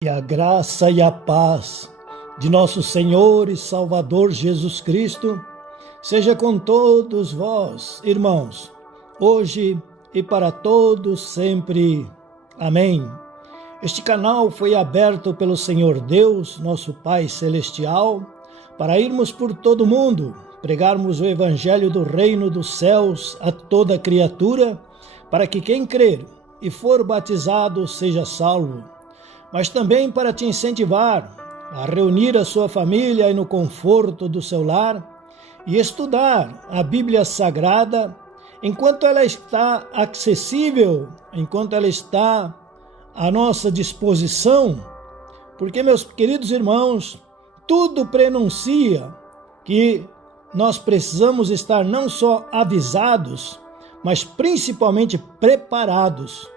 E a graça e a paz de nosso Senhor e Salvador Jesus Cristo seja com todos vós, irmãos, hoje e para todos sempre. Amém. Este canal foi aberto pelo Senhor Deus, nosso Pai Celestial, para irmos por todo o mundo, pregarmos o Evangelho do Reino dos Céus a toda criatura, para que quem crer e for batizado seja salvo, mas também para te incentivar a reunir a sua família e no conforto do seu lar e estudar a Bíblia Sagrada enquanto ela está acessível, enquanto ela está à nossa disposição, porque, meus queridos irmãos, tudo prenuncia que nós precisamos estar não só avisados, mas principalmente preparados,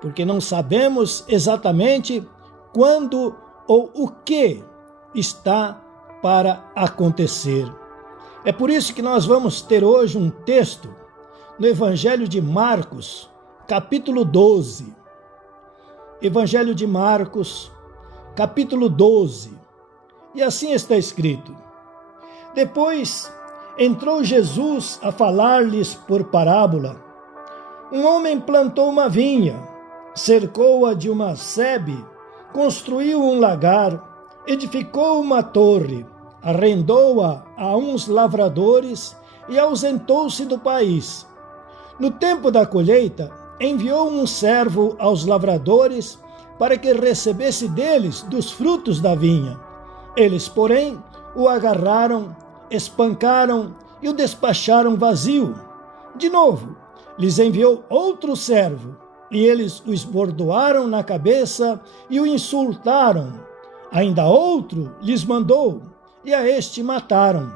porque não sabemos exatamente quando ou o que está para acontecer. É por isso que nós vamos ter hoje um texto no Evangelho de Marcos, capítulo 12. Evangelho de Marcos, capítulo 12. E assim está escrito: Depois entrou Jesus a falar-lhes por parábola. Um homem plantou uma vinha, cercou-a de uma sebe, construiu um lagar, edificou uma torre, arrendou-a a uns lavradores e ausentou-se do país. No tempo da colheita, enviou um servo aos lavradores para que recebesse deles dos frutos da vinha. Eles, porém, o agarraram, espancaram e o despacharam vazio. De novo, lhes enviou outro servo, e eles o esbordoaram na cabeça e o insultaram. Ainda outro lhes mandou, e a este mataram.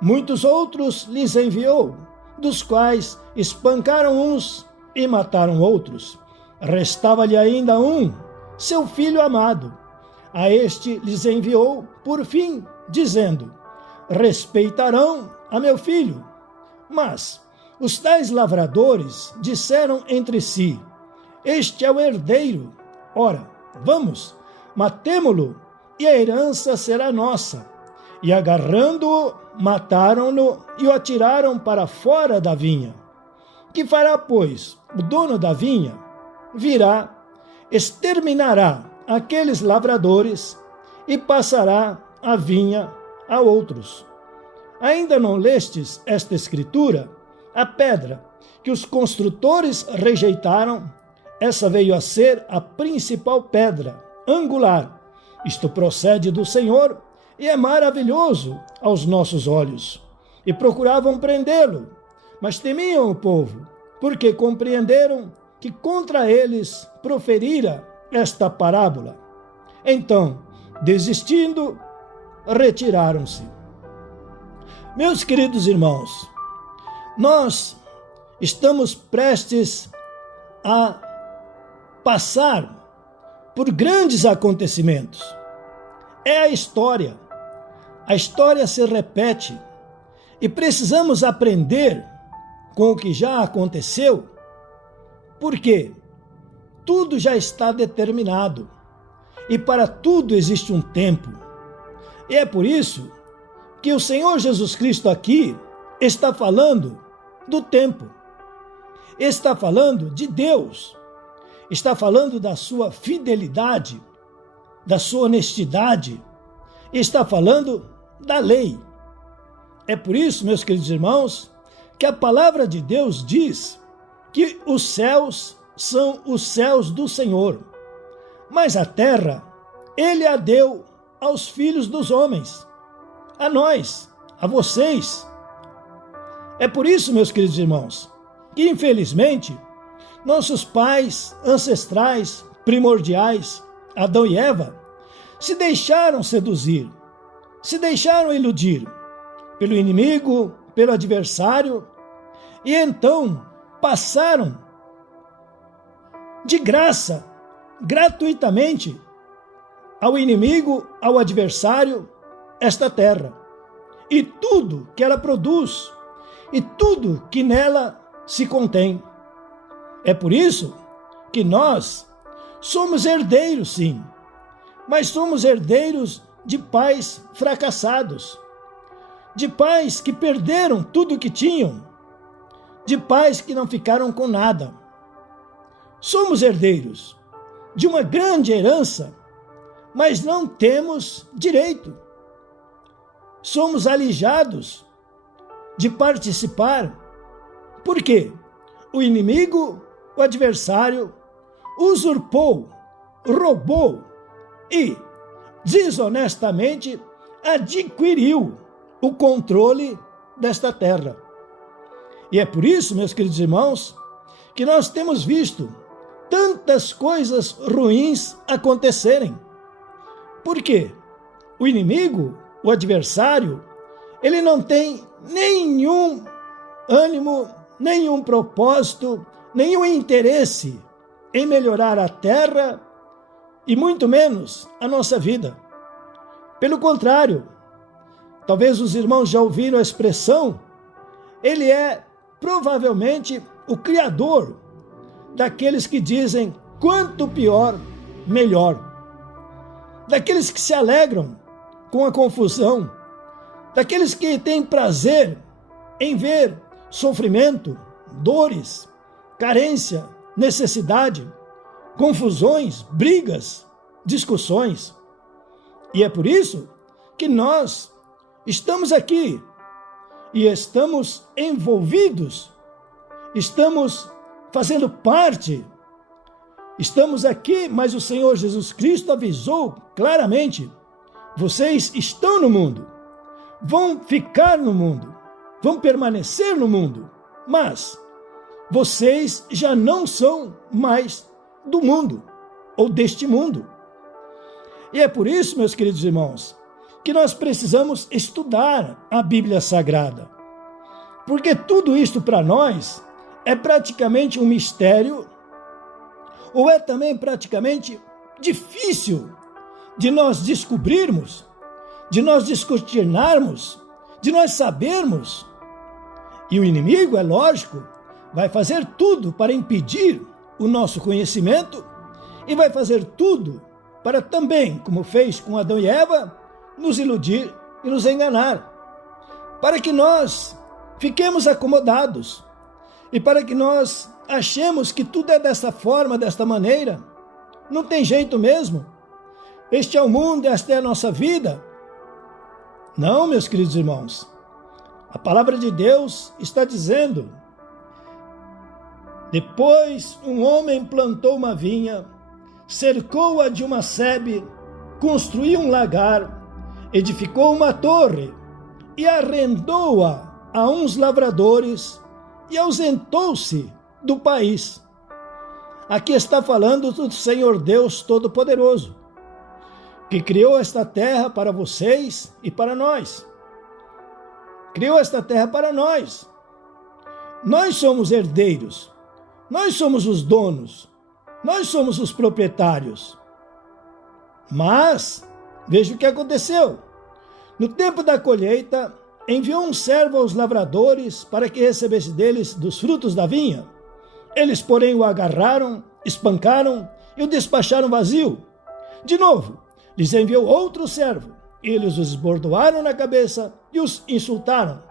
Muitos outros lhes enviou, dos quais espancaram uns e mataram outros. Restava-lhe ainda um, seu filho amado. A este lhes enviou, por fim, dizendo: Respeitarão a meu filho. Mas os tais lavradores disseram entre si: Este é o herdeiro. Ora, vamos, matemo-lo, e a herança será nossa. E agarrando-o, mataram-no e o atiraram para fora da vinha. Que fará, pois, o dono da vinha? Virá, exterminará aqueles lavradores e passará a vinha a outros. Ainda não lestes esta escritura? A pedra que os construtores rejeitaram, essa veio a ser a principal pedra angular. Isto procede do Senhor e é maravilhoso aos nossos olhos. E procuravam prendê-lo, mas temiam o povo, porque compreenderam que contra eles proferira esta parábola. Então, desistindo, retiraram-se. Meus queridos irmãos, nós estamos prestes a passar por grandes acontecimentos. É a história. A história se repete e precisamos aprender com o que já aconteceu, porque tudo já está determinado e para tudo existe um tempo. E é por isso que o Senhor Jesus Cristo aqui está falando do tempo, está falando de Deus, está falando da sua fidelidade, da sua honestidade, está falando da lei. É por isso, meus queridos irmãos, que a palavra de Deus diz que os céus são os céus do Senhor, mas a terra Ele a deu aos filhos dos homens, a nós, a vocês. É por isso, meus queridos irmãos, que infelizmente nossos pais ancestrais, primordiais, Adão e Eva, se deixaram seduzir, se deixaram iludir pelo inimigo, pelo adversário, e então passaram de graça, gratuitamente, ao inimigo, ao adversário, esta terra, e tudo que ela produz, e tudo que nela se contém. É por isso que nós somos herdeiros, sim, mas somos herdeiros de pais fracassados, de pais que perderam tudo o que tinham, de pais que não ficaram com nada. Somos herdeiros de uma grande herança, mas não temos direito. Somos alijados de participar. Por quê? O inimigo, o adversário, usurpou, roubou e desonestamente adquiriu o controle desta terra. E é por isso, meus queridos irmãos, que nós temos visto tantas coisas ruins acontecerem. Por quê? O inimigo, o adversário, ele não tem nenhum ânimo, nenhum propósito, nenhum interesse em melhorar a terra e muito menos a nossa vida. Pelo contrário, talvez os irmãos já ouviram a expressão, ele é provavelmente o criador daqueles que dizem quanto pior, melhor. Daqueles que se alegram com a confusão, daqueles que têm prazer em ver sofrimento, dores, carência, necessidade, confusões, brigas, discussões. E é por isso que nós estamos aqui e estamos envolvidos, estamos fazendo parte, estamos aqui, mas o Senhor Jesus Cristo avisou claramente: vocês estão no mundo, vão ficar no mundo, vão permanecer no mundo, mas vocês já não são mais do mundo ou deste mundo. E é por isso, meus queridos irmãos, que nós precisamos estudar a Bíblia Sagrada, porque tudo isto para nós é praticamente um mistério, ou é também praticamente difícil de nós descobrirmos, de nós descortinarmos, de nós sabermos. E o inimigo, é lógico, vai fazer tudo para impedir o nosso conhecimento e vai fazer tudo para também, como fez com Adão e Eva, nos iludir e nos enganar, para que nós fiquemos acomodados e para que nós achemos que tudo é dessa forma, desta maneira. Não tem jeito mesmo. Este é o mundo, esta é a nossa vida. Não, meus queridos irmãos. A palavra de Deus está dizendo: depois um homem plantou uma vinha, cercou-a de uma sebe, construiu um lagar, edificou uma torre e arrendou-a a uns lavradores e ausentou-se do país. Aqui está falando do Senhor Deus Todo-Poderoso, que criou esta terra para vocês e para nós. Criou esta terra para nós. Nós somos herdeiros, nós somos os donos, nós somos os proprietários. Mas, veja o que aconteceu. No tempo da colheita, enviou um servo aos lavradores para que recebesse deles dos frutos da vinha. Eles, porém, o agarraram, espancaram e o despacharam vazio. De novo, lhes enviou outro servo. Eles os esbordoaram na cabeça e os insultaram.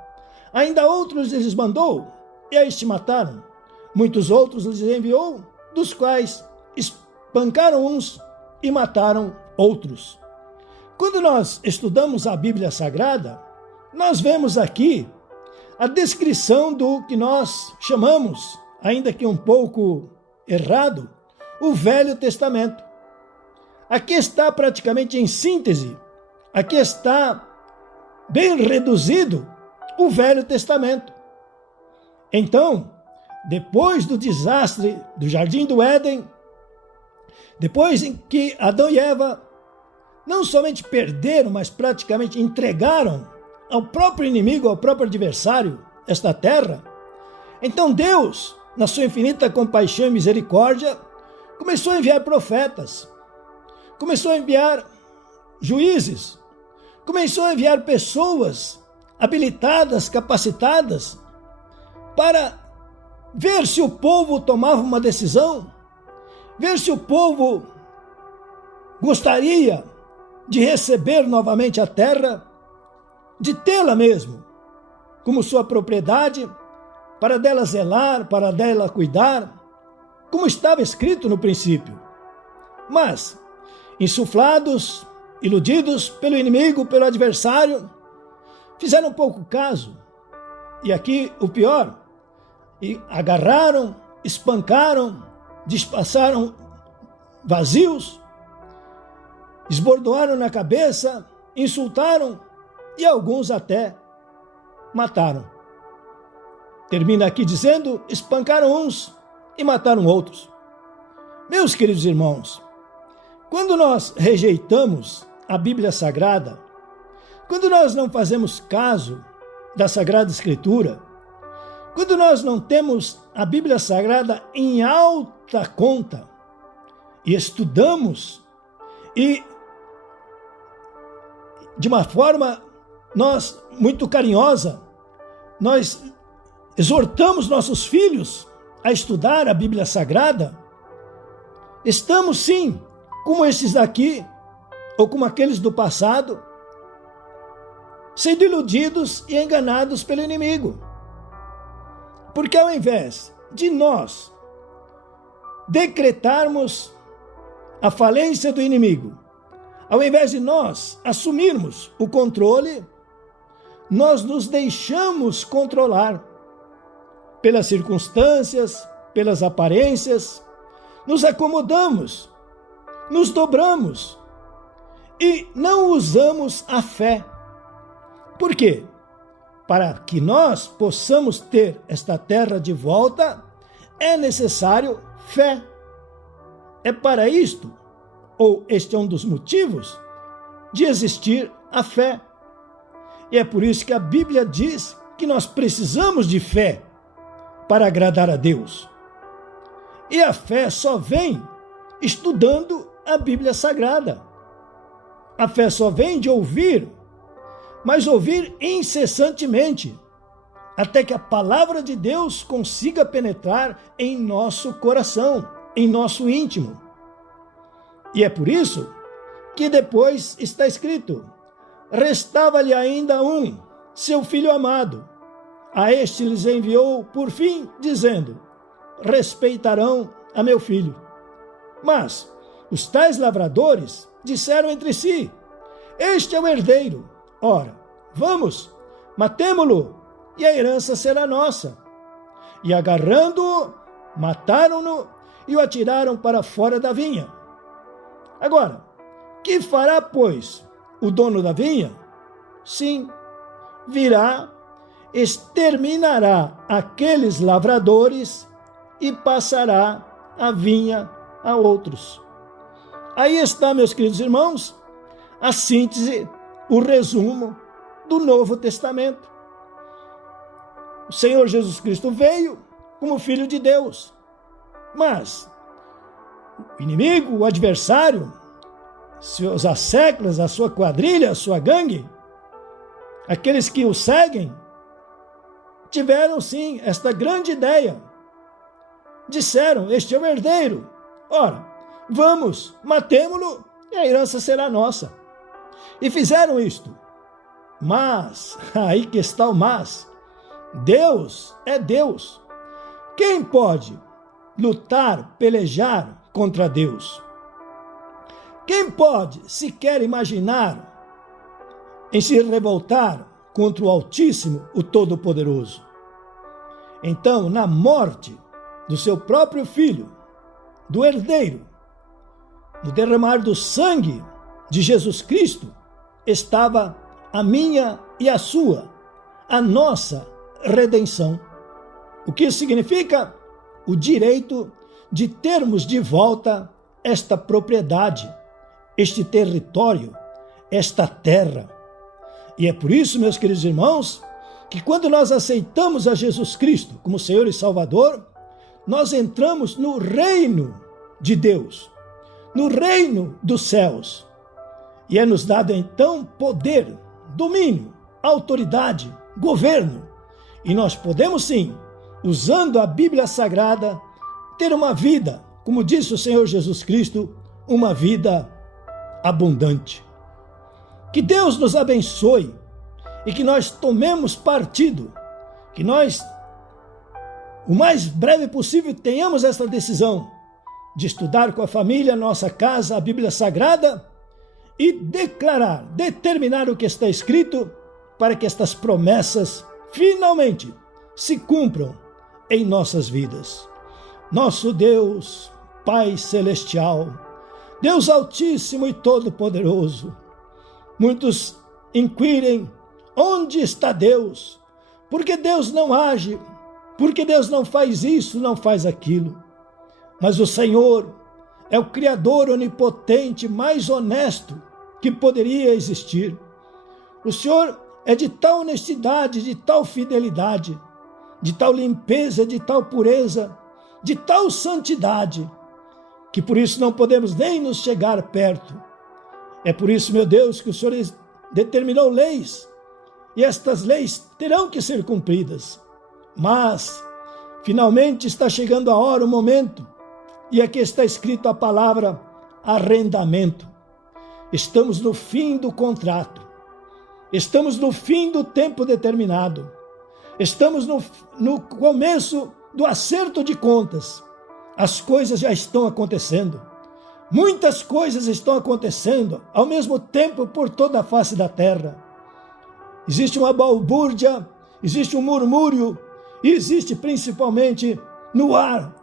Ainda outros lhes mandou e a este mataram. Muitos outros lhes enviou, dos quais espancaram uns e mataram outros. Quando nós estudamos a Bíblia Sagrada, nós vemos aqui a descrição do que nós chamamos, ainda que um pouco errado, o Velho Testamento. Aqui está praticamente em síntese, aqui está bem reduzido o Velho Testamento. Então, depois do desastre do Jardim do Éden, depois em que Adão e Eva não somente perderam, mas praticamente entregaram ao próprio inimigo, ao próprio adversário, esta terra, então Deus, na sua infinita compaixão e misericórdia, começou a enviar profetas, começou a enviar juízes, começou a enviar pessoas habilitadas, capacitadas, para ver se o povo tomava uma decisão, ver se o povo gostaria de receber novamente a terra, de tê-la mesmo como sua propriedade, para dela zelar, para dela cuidar, como estava escrito no princípio. Mas, insuflados, iludidos pelo inimigo, pelo adversário, fizeram pouco caso. E aqui o pior, e agarraram, espancaram, despassaram vazios, esbordoaram na cabeça, insultaram e alguns até mataram. Termina aqui dizendo, espancaram uns e mataram outros. Meus queridos irmãos, quando nós rejeitamos a Bíblia Sagrada, quando nós não fazemos caso da Sagrada Escritura, quando nós não temos a Bíblia Sagrada em alta conta e estudamos e de uma forma muito carinhosa, nós exortamos nossos filhos a estudar a Bíblia Sagrada, estamos sim, como esses daqui, ou como aqueles do passado, sendo iludidos e enganados pelo inimigo. Porque ao invés de nós decretarmos a falência do inimigo, ao invés de nós assumirmos o controle, nós nos deixamos controlar pelas circunstâncias, pelas aparências, nos acomodamos, nos dobramos e não usamos a fé. Por quê? Para que nós possamos ter esta terra de volta, é necessário fé. É para isto, ou este é um dos motivos, de existir a fé. E é por isso que a Bíblia diz que nós precisamos de fé para agradar a Deus. E a fé só vem estudando a Bíblia Sagrada. A fé só vem de ouvir, mas ouvir incessantemente, até que a palavra de Deus consiga penetrar em nosso coração, em nosso íntimo. E é por isso que depois está escrito, restava-lhe ainda um, seu filho amado. A este lhes enviou por fim, dizendo, respeitarão a meu filho. Mas os tais lavradores disseram entre si, este é o herdeiro. Ora, vamos, matemo-lo, e a herança será nossa. E agarrando-o, mataram-no e o atiraram para fora da vinha. Agora, que fará, pois, o dono da vinha? Sim, virá, exterminará aqueles lavradores e passará a vinha a outros. Aí está, meus queridos irmãos, a síntese, o resumo do Novo Testamento. O Senhor Jesus Cristo veio como Filho de Deus, mas o inimigo, o adversário, seus asseclas, a sua quadrilha, a sua gangue, aqueles que o seguem, tiveram sim esta grande ideia. Disseram, este é o herdeiro. Ora, vamos, matemo-lo e a herança será nossa. E fizeram isto. Mas, aí que está o mas, Deus é Deus. Quem pode lutar, pelejar contra Deus? Quem pode sequer imaginar em se revoltar contra o Altíssimo, o Todo-Poderoso? Então, na morte do seu próprio filho, do herdeiro, no derramar do sangue de Jesus Cristo, estava a minha e a sua, a nossa redenção. O que isso significa? O direito de termos de volta esta propriedade, este território, esta terra. E é por isso, meus queridos irmãos, que quando nós aceitamos a Jesus Cristo como Senhor e Salvador, nós entramos no reino de Deus, no reino dos céus. E é nos dado então poder, domínio, autoridade, governo. E nós podemos sim, usando a Bíblia Sagrada, ter uma vida, como disse o Senhor Jesus Cristo, uma vida abundante. Que Deus nos abençoe e que nós tomemos partido, que nós, o mais breve possível, tenhamos essa decisão de estudar com a família, nossa casa, a Bíblia Sagrada e declarar, determinar o que está escrito para que estas promessas finalmente se cumpram em nossas vidas. Nosso Deus, Pai Celestial, Deus Altíssimo e Todo-Poderoso, muitos inquirem onde está Deus, porque Deus não age, porque Deus não faz isso, não faz aquilo. Mas o Senhor é o Criador onipotente mais honesto que poderia existir. O Senhor é de tal honestidade, de tal fidelidade, de tal limpeza, de tal pureza, de tal santidade, que por isso não podemos nem nos chegar perto. É por isso, meu Deus, que o Senhor determinou leis, e estas leis terão que ser cumpridas. Mas, finalmente está chegando a hora, o momento, e aqui está escrito a palavra arrendamento. Estamos no fim do contrato, estamos no fim do tempo determinado, estamos no começo do acerto de contas. As coisas já estão acontecendo, muitas coisas estão acontecendo ao mesmo tempo por toda a face da terra. Existe uma balbúrdia, existe um murmúrio, e existe principalmente no ar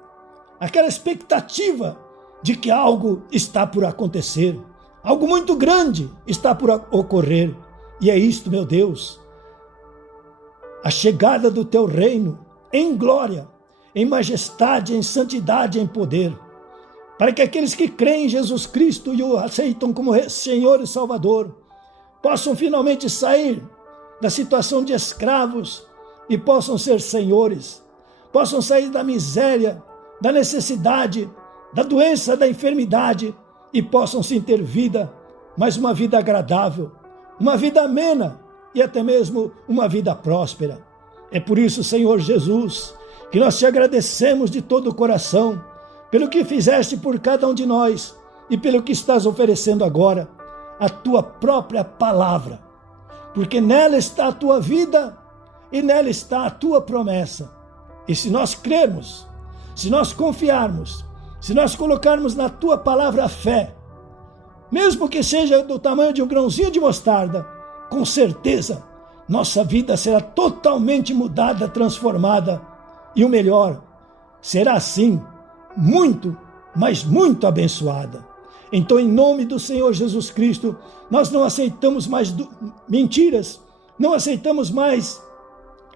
aquela expectativa de que algo está por acontecer, algo muito grande está por ocorrer. E é isto, meu Deus, a chegada do teu reino em glória, em majestade, em santidade, em poder, para que aqueles que creem em Jesus Cristo e o aceitam como Senhor e Salvador possam finalmente sair da situação de escravos e possam ser senhores, possam sair da miséria, da necessidade, da doença, da enfermidade e possam sim ter vida, mas uma vida agradável, uma vida amena e até mesmo uma vida próspera. É por isso, Senhor Jesus, que nós te agradecemos de todo o coração pelo que fizeste por cada um de nós e pelo que estás oferecendo agora, a tua própria palavra, porque nela está a tua vida e nela está a tua promessa. E se nós crermos, se nós confiarmos, se nós colocarmos na tua palavra a fé, mesmo que seja do tamanho de um grãozinho de mostarda, com certeza nossa vida será totalmente mudada, transformada, e o melhor, será assim muito, mas muito abençoada. Então, em nome do Senhor Jesus Cristo, nós não aceitamos mais mentiras, não aceitamos mais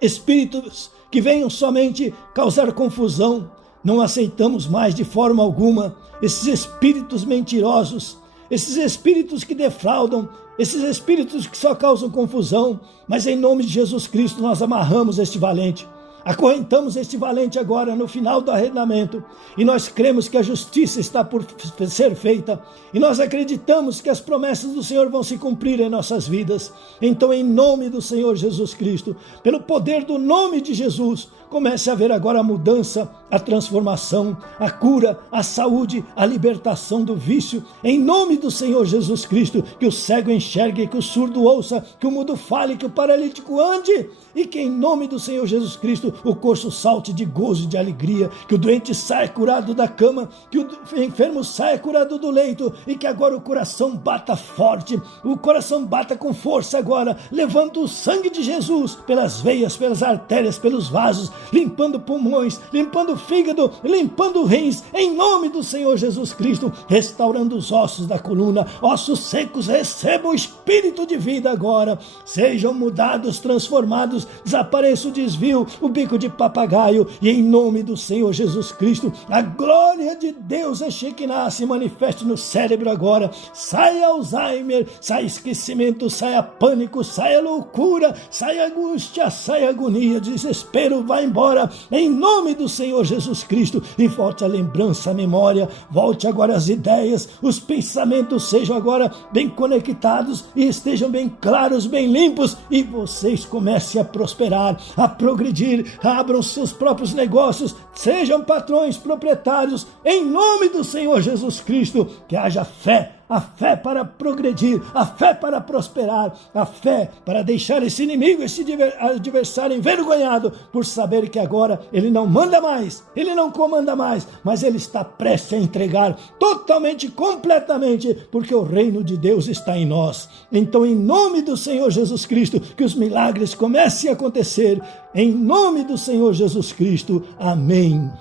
espíritos que venham somente causar confusão, não aceitamos mais de forma alguma esses espíritos mentirosos, esses espíritos que defraudam, esses espíritos que só causam confusão, mas em nome de Jesus Cristo nós amarramos este valente, acorrentamos este valente agora no final do arrendamento, e nós cremos que a justiça está por ser feita, e nós acreditamos que as promessas do Senhor vão se cumprir em nossas vidas. Então, em nome do Senhor Jesus Cristo, pelo poder do nome de Jesus, comece a haver agora a mudança, a transformação, a cura, a saúde, a libertação do vício. Em nome do Senhor Jesus Cristo, que o cego enxergue, que o surdo ouça, que o mudo fale, que o paralítico ande, e que em nome do Senhor Jesus Cristo o coxo salte de gozo e de alegria, que o doente saia curado da cama, que o enfermo saia curado do leito, e que agora o coração bata forte, o coração bata com força agora, levando o sangue de Jesus pelas veias, pelas artérias, pelos vasos, limpando pulmões, limpando fígado, limpando rins, em nome do Senhor Jesus Cristo, restaurando os ossos da coluna, ossos secos, recebam o espírito de vida agora, sejam mudados, transformados, desapareça o desvio, o bico de papagaio, e em nome do Senhor Jesus Cristo, a glória de Deus é Shekinah, se manifeste no cérebro agora, saia Alzheimer, saia esquecimento, saia pânico, saia loucura, saia angústia, saia agonia, desespero, vai embora, em nome do Senhor Jesus Cristo, e volte a lembrança, a memória, volte agora as ideias, os pensamentos sejam agora bem conectados e estejam bem claros, bem limpos, e vocês comecem a prosperar, a progredir, abram seus próprios negócios, sejam patrões, proprietários, em nome do Senhor Jesus Cristo, que haja fé, a fé para progredir, a fé para prosperar, a fé para deixar esse inimigo, esse adversário envergonhado por saber que agora ele não manda mais, ele não comanda mais, mas ele está prestes a entregar totalmente, completamente, porque o reino de Deus está em nós. Então, em nome do Senhor Jesus Cristo, que os milagres comecem a acontecer, em nome do Senhor Jesus Cristo. Amém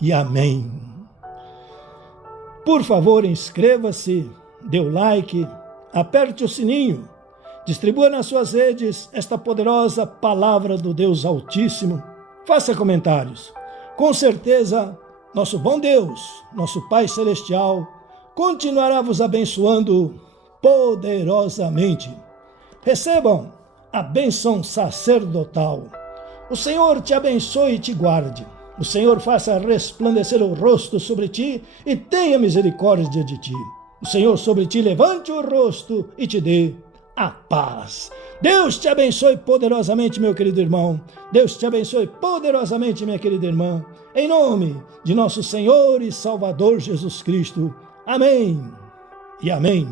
e amém. Por favor, inscreva-se, dê o like, aperte o sininho, distribua nas suas redes esta poderosa palavra do Deus Altíssimo, faça comentários. Com certeza, nosso bom Deus, nosso Pai Celestial, continuará vos abençoando poderosamente. Recebam a bênção sacerdotal. O Senhor te abençoe e te guarde. O Senhor faça resplandecer o rosto sobre ti e tenha misericórdia de ti. O Senhor sobre ti levante o rosto e te dê a paz. Deus te abençoe poderosamente, meu querido irmão. Deus te abençoe poderosamente, minha querida irmã. Em nome de nosso Senhor e Salvador Jesus Cristo. Amém e amém.